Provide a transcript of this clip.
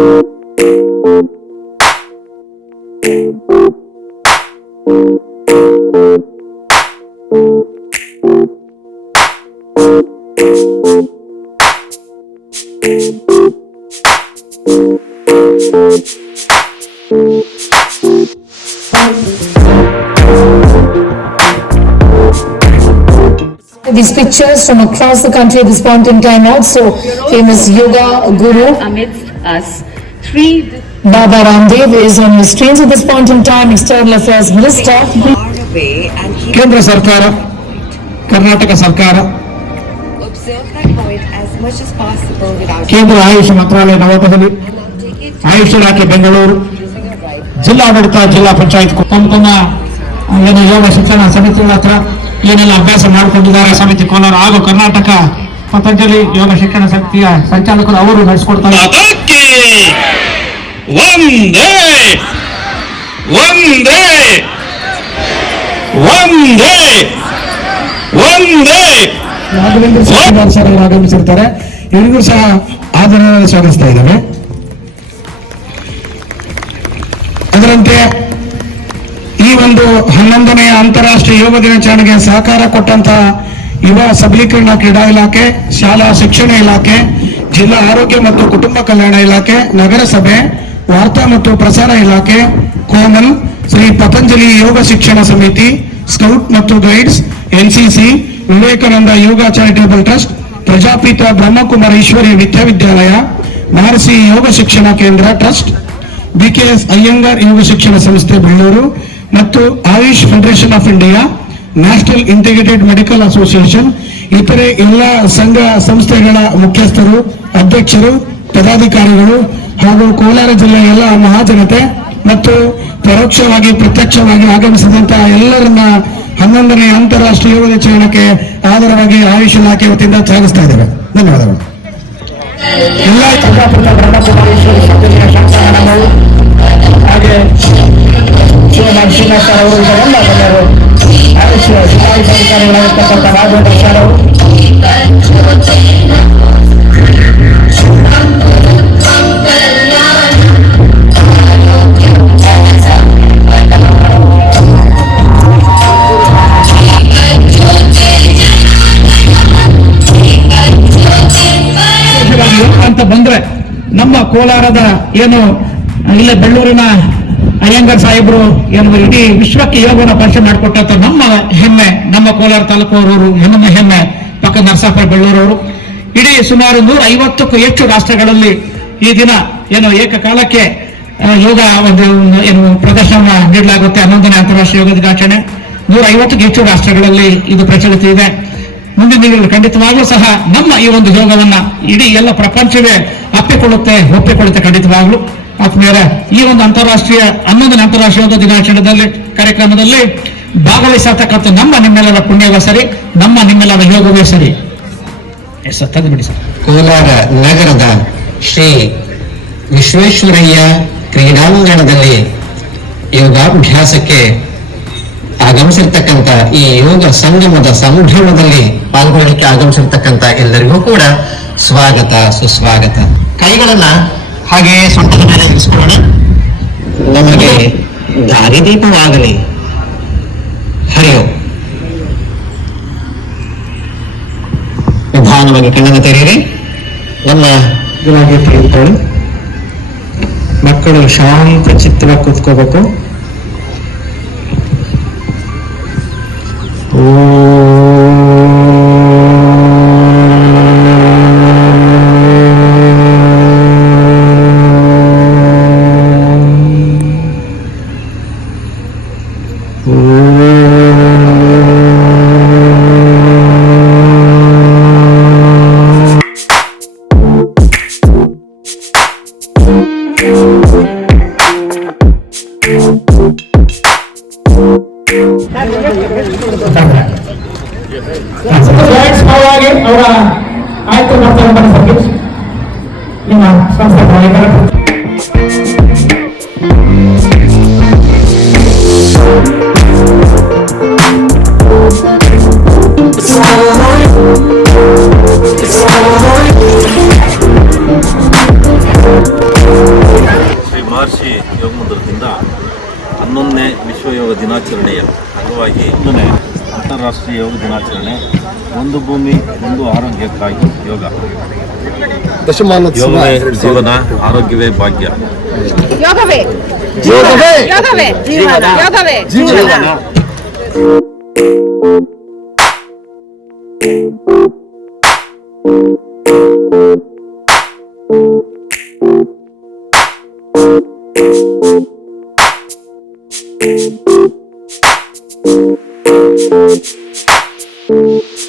These pictures from across the country at this point in time also famous yoga guru amidst us. Three Baba Ramdev is on your screens at this point in time, External Affairs Minister. ಕೇಂದ್ರ ಸರ್ಕಾರ, ಕರ್ನಾಟಕ ಸರ್ಕಾರ, observe that point as much as possible without ಕೇಂದ್ರ ಆಯುಷ್ ಮಂತ್ರಾಲಯ ನವದೆಹಲಿ, ಆಯುಷ್ ಇಲಾಖೆ ಬೆಂಗಳೂರು, ಜಿಲ್ಲಾಡಳಿತ, ಜಿಲ್ಲಾ ಪಂಚಾಯತ್ ತಮ್ಮ ಏನು ಯೋಗ ಶಿಕ್ಷಣ ಸಮಿತಿಗಳ ಹತ್ರ ಏನೆಲ್ಲ ಅಭ್ಯಾಸ ಮಾಡಿಕೊಂಡಿದ್ದಾರೆ ಸಮಿತಿ ಕೋಲಾರ ಹಾಗೂ ಕರ್ನಾಟಕ ಪತಂಜಲಿ ಯೋಗ ಶಿಕ್ಷಣ ಸಮಿತಿಯ ಸಂಚಾಲಕರು ಅವರು ನಡೆಸಿಕೊಡ್ತಾರೆ. ರಾಘವೇಂದ್ರ ಆಗಮಿಸಿರ್ತಾರೆ. ಇವರಿಗೂ ಸಹ ಆದರವನ್ನು ಸ್ವಾಗತಿಸ್ತಾ ಇದ್ದೇವೆ. ಅದರಂತೆ ಈ ಒಂದು 11ನೇ ಅಂತಾರಾಷ್ಟ್ರೀಯ ಯೋಗ ದಿನಾಚರಣೆಗೆ ಸಹಕಾರ ಕೊಟ್ಟಂತಹ ಯುವ ಸಬಲೀಕರಣ ಕ್ರೀಡಾ ಇಲಾಖೆ, ಶಾಲಾ ಶಿಕ್ಷಣ ಇಲಾಖೆ, ಜಿಲ್ಲಾ ಆರೋಗ್ಯ ಮತ್ತು ಕುಟುಂಬ ಕಲ್ಯಾಣ ಇಲಾಖೆ, ನಗರಸಭೆ, ವಾರ್ತಾ ಮತ್ತು ಪ್ರಸಾರ ಇಲಾಖೆ, ಕೋಮಲ್, ಶ್ರೀ ಪತಂಜಲಿ ಯೋಗ ಶಿಕ್ಷಣ ಸಮಿತಿ, ಸ್ಕೌಟ್ ಮತ್ತು ಗೈಡ್ಸ್, ಎನ್ಸಿಸಿ, ವಿವೇಕಾನಂದ ಯೋಗ ಚಾರಿಟೇಬಲ್ ಟ್ರಸ್ಟ್, ಪ್ರಜಾಪಿತ ಬ್ರಹ್ಮಕುಮಾರೇಶ್ವರಿ ವಿದ್ಯಾವಿದ್ಯಾಲಯ, ಮಹರ್ಷಿ ಯೋಗ ಶಿಕ್ಷಣ ಕೇಂದ್ರ ಟ್ರಸ್ಟ್, ಬಿಕೆಎಸ್ ಅಯ್ಯಂಗಾರ್ ಯೋಗ ಶಿಕ್ಷಣ ಸಂಸ್ಥೆ ಬೆಂಗಳೂರು ಮತ್ತು AYUSH federation of India, national integrated medical association, ಇತರೆ ಎಲ್ಲ ಸಂಘ ಸಂಸ್ಥೆಗಳ ಮುಖ್ಯಸ್ಥರು, ಅಧ್ಯಕ್ಷರು, ಪದಾಧಿಕಾರಿಗಳು ಹಾಗೂ ಕೋಲಾರ ಜಿಲ್ಲೆಯ ಎಲ್ಲ ಮಹಾಜನತೆ ಮತ್ತು ಪರೋಕ್ಷವಾಗಿ ಪ್ರತ್ಯಕ್ಷವಾಗಿ ಆಗಮಿಸಿದಂತಹ ಎಲ್ಲರನ್ನ 11ನೇ ಅಂತಾರಾಷ್ಟ್ರೀಯ ಯೋಗ ದಿನಾಚರಣೆಗೆ ಆಧಾರವಾಗಿ ಆಯುಷ್ ಇಲಾಖೆ ವತಿಯಿಂದ ಸ್ವಾಗತಿಸ್ತಾ ಇದ್ದೇವೆ. ಧನ್ಯವಾದಗಳು. ಎಲ್ಲ ಪ್ರಜಾಪಿತ ಬ್ರಹ್ಮಕುಮಾರೇಶ್ವರಿ ಸಂಘಟನೆಯ ಸಂಸ್ಥಾನಗಳು ಹಾಗೆ ಶಿವನಾಥ್ ಶ್ರೀನಾಥ್ ಸರ್ ಅವರು ಇದರೆಲ್ಲ ಗಣ್ಯರು, ಆಯುಷ್ ಜಿಲ್ಲಾಧಿಕಾರಿಗಳಾಗಿರ್ತಕ್ಕಂಥ ರಾಘವೇಂದ್ರ ಸರ್ ಅವರು, ಅಂತ ಬಂದ್ರೆ ನಮ್ಮ ಕೋಲಾರದ ಏನು ಇಲ್ಲೇ ಬೆಳ್ಳೂರಿನ ಅಯ್ಯಂಗಾರ್ ಸಾಹೇಬರು ಏನು ಇಡೀ ವಿಶ್ವಕ್ಕೆ ಯೋಗವನ್ನು ಪರಿಚಯ ಮಾಡಿಕೊಟ್ಟಂತ ನಮ್ಮ ಹೆಮ್ಮೆ, ನಮ್ಮ ಕೋಲಾರ ತಾಲೂಕು ನಮ್ಮ ಹೆಮ್ಮೆ ಪಕ್ಕದ ನರಸಾಪುರ ಬೆಳ್ಳೂರವರು ಇಡೀ ಸುಮಾರು 150ಕ್ಕೂ ಹೆಚ್ಚು ರಾಷ್ಟ್ರಗಳಲ್ಲಿ ಈ ದಿನ ಏನು ಏಕಕಾಲಕ್ಕೆ ಯೋಗ ಒಂದು ಏನು ಪ್ರದರ್ಶನ ನೀಡಲಾಗುತ್ತೆ. 11ನೇ ಅಂತಾರಾಷ್ಟ್ರೀಯ ಯೋಗ ದಿನಾಚರಣೆ 150ಕ್ಕೂ ಹೆಚ್ಚು ರಾಷ್ಟ್ರಗಳಲ್ಲಿ ಇದು ಪ್ರಚಲಿತ ಇದೆ. ಮುಂದಿನ ದಿನಗಳಲ್ಲಿ ಖಂಡಿತವಾಗ್ಲೂ ಸಹ ನಮ್ಮ ಈ ಒಂದು ಯೋಗವನ್ನ ಇಡೀ ಎಲ್ಲ ಪ್ರಪಂಚವೇ ಒಪ್ಪಿಕೊಳ್ಳುತ್ತೆ ಖಂಡಿತವಾಗ್ಲು. ಆತ್ಮೀಯರೇ, ಈ ಒಂದು 11ನೇ ಅಂತಾರಾಷ್ಟ್ರೀಯ ಯೋಗ ದಿನಾಚರಣೆಯಲ್ಲಿ ಕಾರ್ಯಕ್ರಮದಲ್ಲಿ ಭಾಗವಹಿಸತಕ್ಕಂಥ ನಿಮ್ಮೆಲ್ಲರ ಪುಣ್ಯವೇ ಸರಿ, ನಿಮ್ಮೆಲ್ಲರ ಯೋಗವೇ ಸರಿ. ತಂದುಬಿಡಿ ಸರ್. ಕೋಲಾರ ನಗರದ ಶ್ರೀ ವಿಶ್ವೇಶ್ವರಯ್ಯ ಕ್ರೀಡಾಂಗಣದಲ್ಲಿ ಯೋಗಾಭ್ಯಾಸಕ್ಕೆ ಆಗಮಿಸಿರ್ತಕ್ಕಂಥ ಈ ಯೋಗ ಸಂಗಮದ ಸಂಭ್ರಮದಲ್ಲಿ ಪಾಲ್ಗೊಳ್ಳಲಿಕ್ಕೆ ಆಗಮಿಸಿರ್ತಕ್ಕಂಥ ಎಲ್ಲರಿಗೂ ಕೂಡ ಸ್ವಾಗತ, ಸುಸ್ವಾಗತ. ಕೈಗಳನ್ನ ಹಾಗೆ ಸೊಂಟದ ಮೇಲೆ ಇರಿಸಿಕೊಳ್ಳೋಣ. ನಮಗೆ ದಾರಿದೀಪವಾಗಲಿ. ಹರಿಯೋ. ನಿಧಾನವಾಗಿ ಕಣ್ಣನ್ನು ತೆರೆಯಿರಿ. ನಮ್ಮ ಇವಾಗಿ ತೆಗೆದುಕೊಳ್ಳಿ. ಮಕ್ಕಳು ಶಾಂತ ಚಿತ್ತವಾಗಿ ಕೂತ್ಕೋಬೇಕು. ಅವರ ಆಯ್ತು ಮಾಡ್ತಾರೆ ನಿಮ್ಮ ಸಂಸ್ಥೆ It's all right. ಮಹರ್ಷಿ ಯೋಗ ಮಂದಿರದಿಂದ 11ನೇ ವಿಶ್ವ ಯೋಗ ದಿನಾಚರಣೆಯ ಅಂಗವಾಗಿ 11ನೇ ಅಂತಾರಾಷ್ಟ್ರೀಯ ಯೋಗ ದಿನಾಚರಣೆ ಒಂದು ಭೂಮಿ ಒಂದು ಆರೋಗ್ಯಕ್ಕಾಗಿ ಯೋಗ ಯೋಗವೇ ಜೀವನ ಆರೋಗ್ಯವೇ ಭಾಗ್ಯ ಯೋಗವೇ ಯೋಗವೇ ಯೋಗವೇ ಜೀವನ ಯೋಗವೇ ಜೀವನ Thank you.